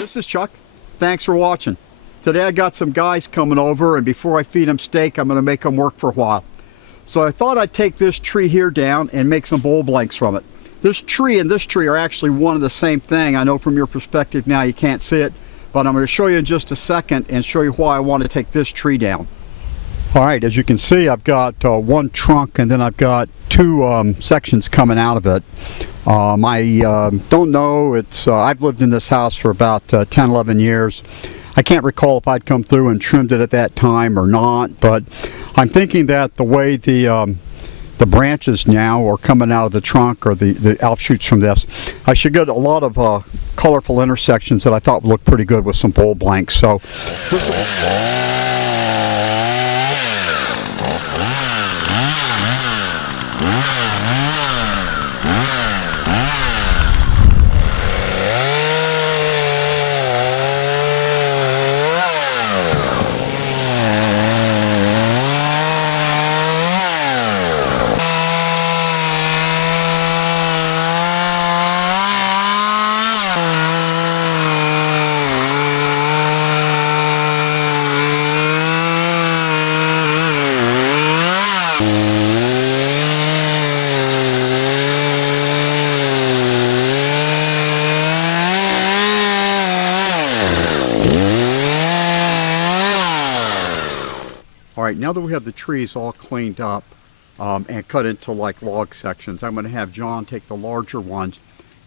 This is Chuck. Thanks for watching. Today I got some guys coming over, and before I feed them steak, I'm going to make them work for a while. So I thought I'd take this tree here down and make some bowl blanks from it. This tree and this tree are actually one and the same thing. I know from your perspective now you can't see it, but I'm going to show you in just a second and show you why I want to take this tree down. All right, as you can see, I've got one trunk and then I've got two sections coming out of it. I don't know, I've lived in this house for about 10-11 years. I can't recall if I'd come through and trimmed it at that time or not, but I'm thinking that the way the branches now are coming out of the trunk, or the offshoots from this, I should get a lot of colorful intersections that I thought would look pretty good with some bowl blanks. So all right, now that we have the trees all cleaned up and cut into like log sections, I'm going to have John take the larger ones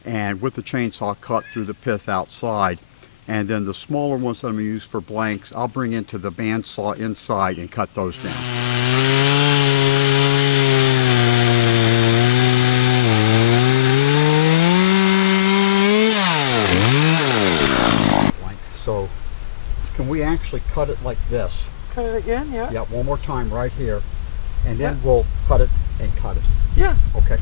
and with the chainsaw cut through the pith outside. And then the smaller ones that I'm going to use for blanks, I'll bring into the bandsaw inside and cut those down. So, can we actually cut it like this? Cut it again, yeah. Yeah, one more time right here. And then we'll cut it and cut it. Yeah. Okay.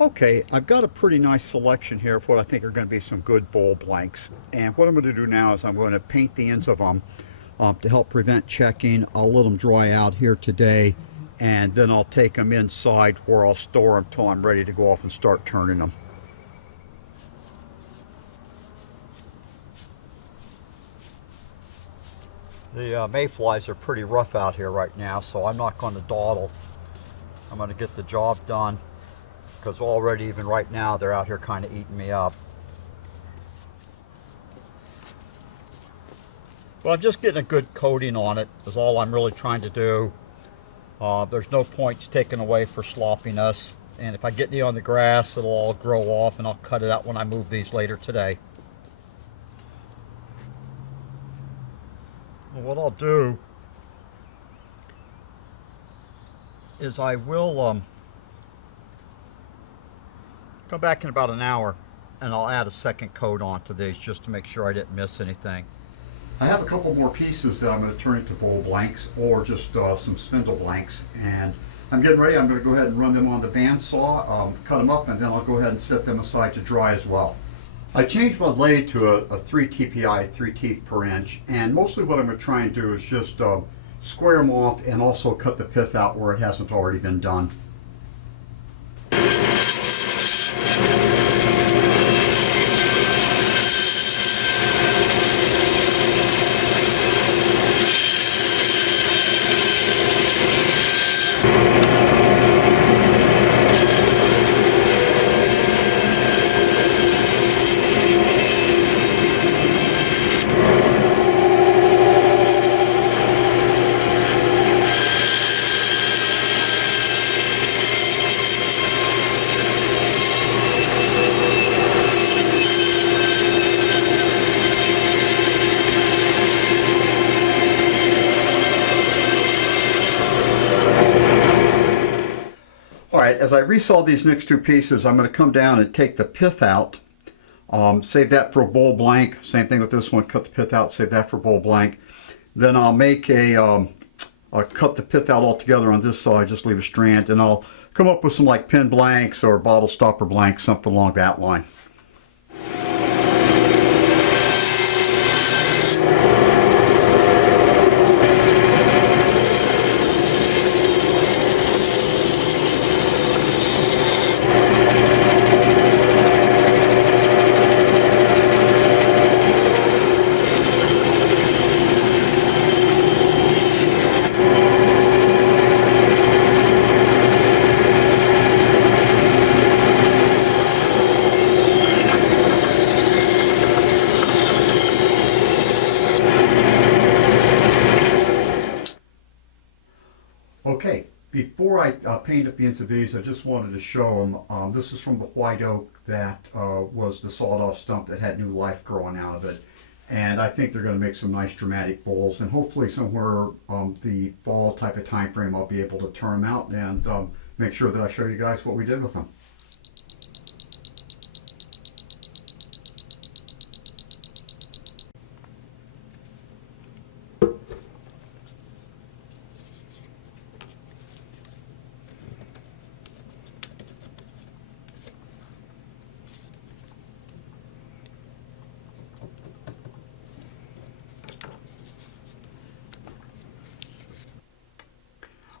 Okay, I've got a pretty nice selection here of what I think are going to be some good bowl blanks. And what I'm going to do now is I'm going to paint the ends of them to help prevent checking. I'll let them dry out here today, and then I'll take them inside where I'll store them till I'm ready to go off and start turning them. The mayflies are pretty rough out here right now, so I'm not going to dawdle. I'm going to get the job done, because already, even right now, they're out here kind of eating me up. Well, I'm just getting a good coating on it is all I'm really trying to do. There's no points taken away for sloppiness, and if I get any on the grass, it'll all grow off, and I'll cut it out when I move these later today. Well, what I'll do is I will come back in about an hour and I'll add a second coat onto these just to make sure I didn't miss anything. I have a couple more pieces that I'm going to turn into bowl blanks, or just some spindle blanks, and I'm getting ready. I'm going to go ahead and run them on the bandsaw, cut them up, and then I'll go ahead and set them aside to dry as well. I changed my lathe to a 3 TPI, 3 teeth per inch, and mostly what I'm going to try and do is just square them off and also cut the pith out where it hasn't already been done. As I resaw these next two pieces, I'm going to come down and take the pith out Save that for a bowl blank. Same thing with this one. Cut the pith out, save that for bowl blank. Then I'll make I'll cut the pith out altogether on this side, just leave a strand, and I'll come up with some like pin blanks or bottle stopper blanks, something along that line. Okay, before I paint up the ends of these, I just wanted to show them. This is from the white oak that was the sawed-off stump that had new life growing out of it. And I think they're going to make some nice dramatic bowls. And hopefully somewhere the fall type of time frame, I'll be able to turn them out and make sure that I show you guys what we did with them.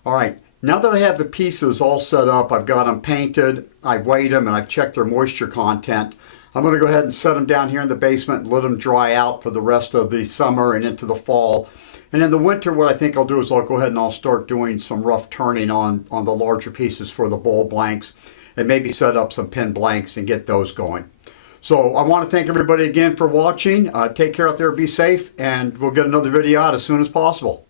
All right, now that I have the pieces all set up, I've got them painted, I've weighed them, and I've checked their moisture content. I'm going to go ahead and set them down here in the basement and let them dry out for the rest of the summer and into the fall. And in the winter, what I think I'll do is I'll go ahead and I'll start doing some rough turning on the larger pieces for the bowl blanks and maybe set up some pin blanks and get those going. So I want to thank everybody again for watching. Take care out there, be safe, and we'll get another video out as soon as possible.